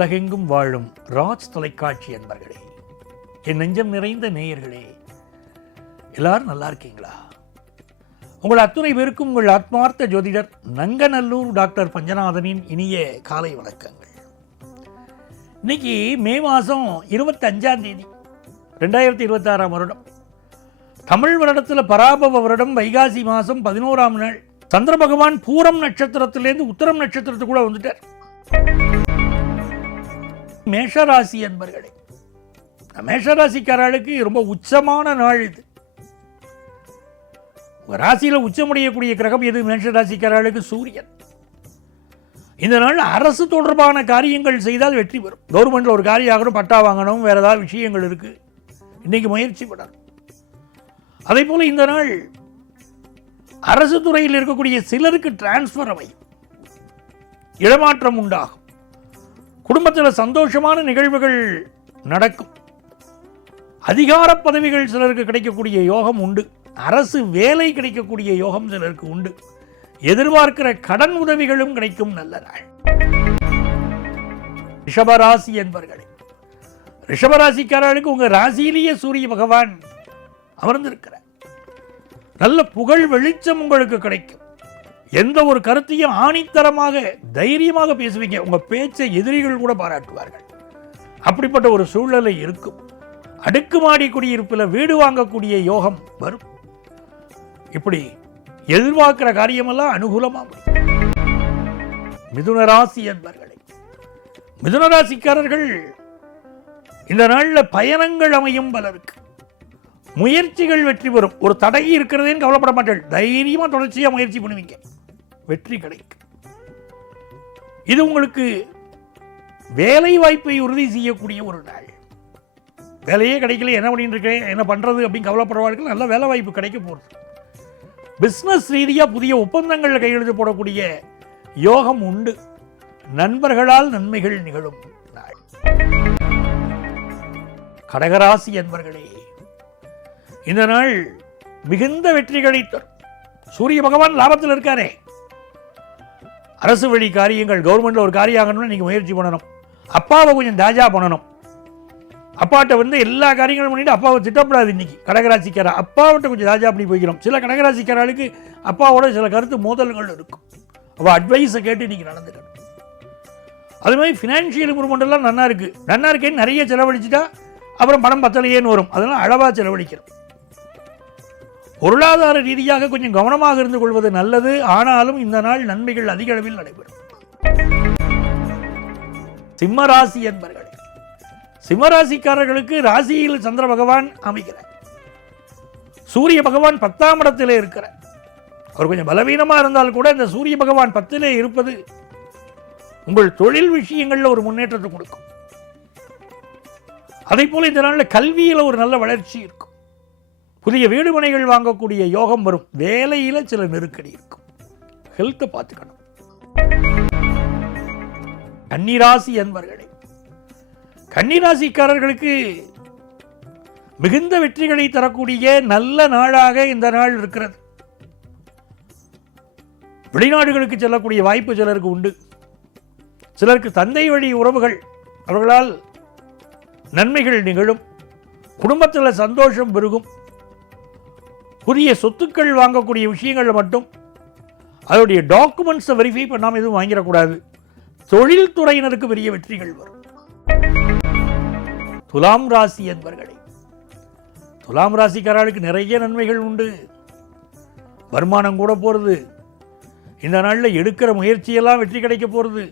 உலகெங்கும் வாழும் ராஜ் தொலைக்காட்சி அன்பர்களே, என் நெஞ்சம் நிறைந்த நேயர்களே, எல்லாரும் நல்லா இருக்கீங்களா? உங்கள் அத்துணை பேருக்கும் உங்கள் ஆத்மார்த்த ஜோதிடர் நங்கநல்லூர் டாக்டர் பஞ்சநாதனின் இனிய காலை வணக்கங்கள். இன்னைக்கு மே மாதம் 25ஆம் தேதி 2026 வருடம், தமிழ் வருடத்தில் பராபவ வருடம், வைகாசி மாதம் 11ஆம் நாள். சந்திர பகவான் பூரம் நட்சத்திரத்திலேருந்து உத்தரம் நட்சத்திரத்துக்குள்ள வந்துட்டார். மேஷராசி அன்பர்களே, மேஷராசிக்காரர்களுக்கு ரொம்ப உச்சமான நாள் இது. ராசியில் உச்சமுடையக்கூடிய கிரகம் எது? மேஷராசிக்காரர்களுக்கு சூரியன். இந்த நாள் அரசு தொடர்பான காரியங்கள் செய்தால் வெற்றி பெறும். கவர்மெண்ட்ல ஒரு காரியம் ஆகணும், பட்டா வாங்கணும், வேற ஏதாவது விஷயங்கள் இருக்கு, இன்னைக்கு முயற்சி பண்ணணும். அதே போல இந்த நாள் அரசு துறையில் இருக்கக்கூடிய சிலருக்கு டிரான்ஸ்பர் அமையும், இடமாற்றம் உண்டாகும், குடும்பத்தில் சந்தோஷமான நிகழ்வுகள் நடக்கும், அதிகார பதவிகள் சிலருக்கு கிடைக்கக்கூடிய யோகம் உண்டு, அரசு வேலை கிடைக்கக்கூடிய யோகம் சிலருக்கு உண்டு, எதிர்பார்க்கிற கடன் உதவிகளும் கிடைக்கும். நல்ல நாள். ரிஷபராசி என்பர்களே, ரிஷபராசிக்காரர்களுக்கு உங்க ராசியிலேயே சூரிய பகவான் அமர்ந்திருக்கிறார். நல்ல புகழ் வெளிச்சம் உங்களுக்கு கிடைக்கும். எந்த ஒரு கருத்தையும் ஆணித்தரமாக தைரியமாக பேசுவீங்க. உங்க பேச்சை எதிரிகள் கூட பாராட்டுவார்கள். அப்படிப்பட்ட ஒரு சூழ்நிலை இருக்கும். அடுக்குமாடி குடியிருப்பில் வீடு வாங்கக்கூடிய யோகம் வரும். இப்படி எதிர்பார்க்கிற காரியமெல்லாம் அனுகூலமா முடியும். மிதுனராசி என்பர்களே, மிதுனராசிக்காரர்கள் இந்த நாளில் பயணங்கள் அமையும். பலருக்கு முயற்சிகள் வெற்றி பெறும். ஒரு தடை இருக்கிறதேன்னு கவலைப்பட மாட்டேன், தைரியமா தொடர்ச்சியா முயற்சி பண்ணுவீங்க, வெற்றி கிடைக்கும். இது உங்களுக்கு வேலை வாய்ப்பை உறுதி செய்யக்கூடிய ஒரு நாள். வேலையே கிடைக்கல, என்ன பண்ணிட்டு இருக்கேன், என்ன பண்றது அப்படின்னு கவலைப்படுவார்கள். நல்ல வேலை வாய்ப்பு கிடைக்க போறது. பிசினஸ் ரீதியா புதிய ஒப்பந்தங்கள் கையெழுத்து போடக்கூடிய யோகம் உண்டு. நண்பர்களால் நன்மைகள் நிகழும் நாள். கடகராசி என்பர்களே, இந்த நாள் மிகுந்த வெற்றிகளை தரும். சூரிய பகவான் லாபத்தில் இருக்காரே. அரசு வழி காரியங்கள், கவர்மெண்ட்ல ஒரு காரியம் ஆகணும்னு நீங்க முயற்சி பண்ணணும். அப்பாவை கொஞ்சம் தாஜா பண்ணணும். அப்பாட்ட எல்லா காரியங்களும் பண்ணிட்டு அப்பாவை திட்டப்படாது. இன்னைக்கு கடகராசிக்கார அப்பாவிட்ட கொஞ்சம் தாஜா பண்ணி போய்க்கிறோம். சில கடகராசிக்காரர்களுக்கு அப்பாவோட சில கருத்து மோதல்கள் இருக்கும். அவள் அட்வைஸை கேட்டு இன்னைக்கு நடந்துக்கணும். அது மாதிரி ஃபினான்ஷியல் இம்ப்ரூவ்மெண்ட் எல்லாம் நல்லா இருக்கு. நல்லா இருக்கேன்னு நிறைய செலவழிச்சுட்டா அப்புறம் பணம் பத்தலையேன்னு வரும். அதெல்லாம் அளவா செலவழிக்கிறோம். பொருளாதார ரீதியாக கொஞ்சம் கவனமாக இருந்து கொள்வது நல்லது. ஆனாலும் இந்த நாள் நன்மைகள் அதிக அளவில் நடைபெறும். சிம்மராசி என்பர்களே, சிம்மராசிக்காரர்களுக்கு ராசியில் சந்திர பகவான் அமைகிறார். சூரிய பகவான் 10ஆம் இடத்திலே இருக்கிறார். அவர் கொஞ்சம் பலவீனமா இருந்தால் கூட இந்த சூரிய பகவான் 10லே இருப்பது உங்கள் தொழில் விஷயங்கள்ல ஒரு முன்னேற்றத்தை கொடுக்கும். அதே போல இந்த நாளில் கல்வியில் ஒரு நல்ல வளர்ச்சி இருக்கும். புதிய வீடு மனைகள் வாங்கக்கூடிய யோகம் வரும். வேலையில சில நெருக்கடி இருக்கும். ஹெல்த்தை பார்த்துக்கணும். கன்னிராசி என்பர்களே, கன்னிராசிக்காரர்களுக்கு மிகுந்த வெற்றிகளை தரக்கூடிய நல்ல நாளாக இந்த நாள் இருக்கிறது. வெளிநாடுகளுக்கு செல்லக்கூடிய வாய்ப்பு சிலருக்கு உண்டு. சிலருக்கு தந்தை வழி உறவுகள், அவர்களால் நன்மைகள் நிகழும். குடும்பத்தில் சந்தோஷம் பெருகும். புதிய சொத்துக்கள் வாங்கக்கூடிய விஷயங்கள் மட்டும் அதோடைய டாக்குமெண்ட்ஸை வெரிஃபை பண்ணாமல் எதுவும் வாங்கிடக்கூடாது. தொழில்துறையினருக்கு பெரிய வெற்றிகள் வரும். துலாம் ராசி என்பர்களே, துலாம் ராசிக்காரர்களுக்கு நிறைய நன்மைகள் உண்டு. வருமானம் கூட போறது. இந்த நாளில் எடுக்கிற முயற்சியெல்லாம் வெற்றி கிடைக்க போறது.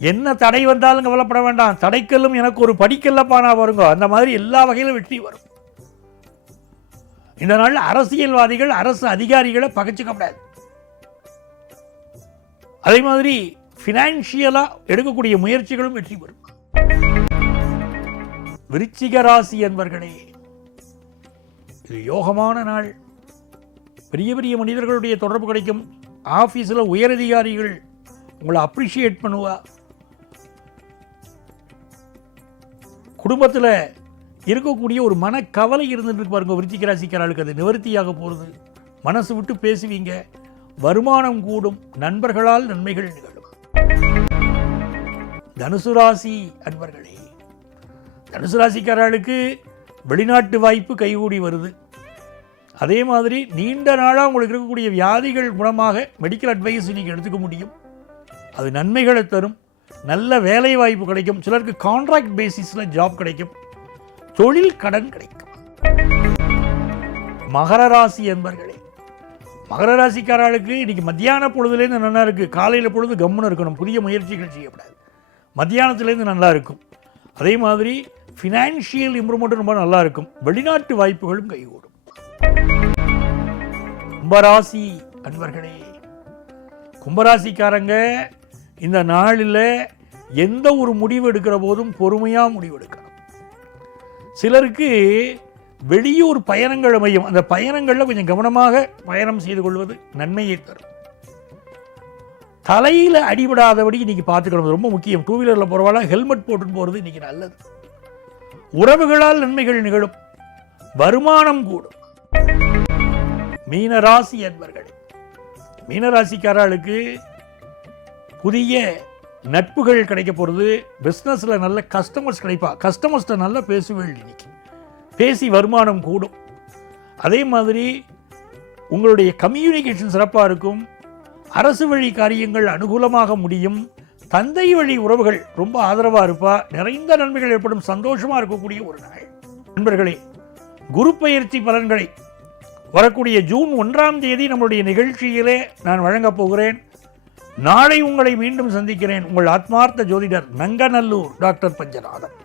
என்ன தடை வந்தாலும் கவலைப்பட வேண்டாம். தடைக்கல்லும் எனக்கு ஒரு படிக்கல்லப்பானா வருங்க, அந்த மாதிரி எல்லா வகையிலும் வெற்றி வரும். இந்த நாளில் அரசியல்வாதிகள், அரசு அதிகாரிகளை பகைச்சிக்கப்படாது. அதே மாதிரி பினான்சியலா எடுக்கக்கூடிய முயற்சிகளும் வெற்றி பெறும். விருச்சிக ராசி என்பர்களே, இது யோகமான நாள். பெரிய பெரிய மனிதர்களுடைய தொடர்பு கிடைக்கும். ஆபீஸில் உயரதிகாரிகள் உங்களை அப்ரிஷியேட் பண்ணுவா. குடும்பத்தில் இருக்கக்கூடிய ஒரு மனக்கவலை இருந்துட்டு பாருங்க, விருச்சிக ராசிக்காரர்களுக்கு அது நிவர்த்தியாக போகிறது. மனசு விட்டு பேசுவீங்க, வருமானம் கூடும், நண்பர்களால் நன்மைகள் நிகழும். தனுசு ராசி அன்பர்களே, தனுசு ராசிக்காரர்களுக்கு வெளிநாட்டு வாய்ப்பு கைகூடி வருது. அதே மாதிரி நீண்ட நாளாக உங்களுக்கு இருக்கக்கூடிய வியாதிகள் குணமாக மெடிக்கல் அட்வைஸ் நீங்கள் எடுத்துக்க முடியும். அது நன்மைகளை தரும். நல்ல வேலை வாய்ப்பு கிடைக்கும். சிலருக்கு கான்ட்ராக்ட் பேசிஸில் ஜாப் கிடைக்கும். தொழில் கடன் கிடைக்கும். மகர ராசி என்பர்களே, மகர ராசிக்காரர்களுக்கு இன்றைக்கி மத்தியான பொழுதுலேருந்து நல்லா இருக்குது. காலையில் பொழுது கம்முன்னு இருக்கணும். புதிய முயற்சிகள் செய்யக்கூடாது. மத்தியானத்துலேருந்து நல்லா இருக்கும். அதே மாதிரி ஃபினான்ஷியல் இம்ப்ரூவ்மெண்ட்டும் ரொம்ப நல்லா இருக்கும். வெளிநாட்டு வாய்ப்புகளும் கைகூடும். கும்பராசி அன்பர்களே, கும்பராசிக்காரங்க இந்த நாளில் எந்த ஒரு முடிவு எடுக்கிற போதும் பொறுமையாக முடிவு எடுக்கணும். சிலருக்கு வெளியூர் பயணங்கள் அமையும். அந்த பயணங்களில் கொஞ்சம் கவனமாக பயணம் செய்து கொள்வது நன்மையை தரும். தலையில் அடிபடாதபடி இன்றைக்கி பார்த்துக்கணும், ரொம்ப முக்கியம். டூ வீலரில் போகிறவாள் ஹெல்மெட் போட்டுன்னு போகிறது இன்றைக்கி நல்லது. உறவுகளால் நன்மைகள் நிகழும். வருமானம் கூடும். மீனராசி அன்பர்களே, மீனராசிக்காரர்களுக்கு புதிய நட்புகள் கிடைக்க போகிறது. பிஸ்னஸில் நல்ல கஸ்டமர்ஸ் கிடைப்பா. கஸ்டமர்ஸ்கிட்ட நல்லா பேசுவேள். இன்னைக்கு பேசி வருமானம் கூடும். அதே மாதிரி உங்களுடைய கம்யூனிகேஷன் சிறப்பாக இருக்கும். அரசு வழி காரியங்கள் அனுகூலமாக முடியும். தந்தை வழி உறவுகள் ரொம்ப ஆதரவாக இருப்பா. நிறைந்த நன்மைகள் ஏற்படும். சந்தோஷமாக இருக்கக்கூடிய ஒரு நாள். நண்பர்களே, குரு பயிற்சி பலன்களை வரக்கூடிய ஜூன் 1ஆம் தேதி நம்முடைய நிகழ்ச்சியிலே நான் வழங்கப் போகிறேன். நாளை உங்களை மீண்டும் சந்திக்கிறேன். உங்கள் ஆத்மார்த்த ஜோதிடர் நங்கநல்லூர் டாக்டர் பஞ்சநாதன்.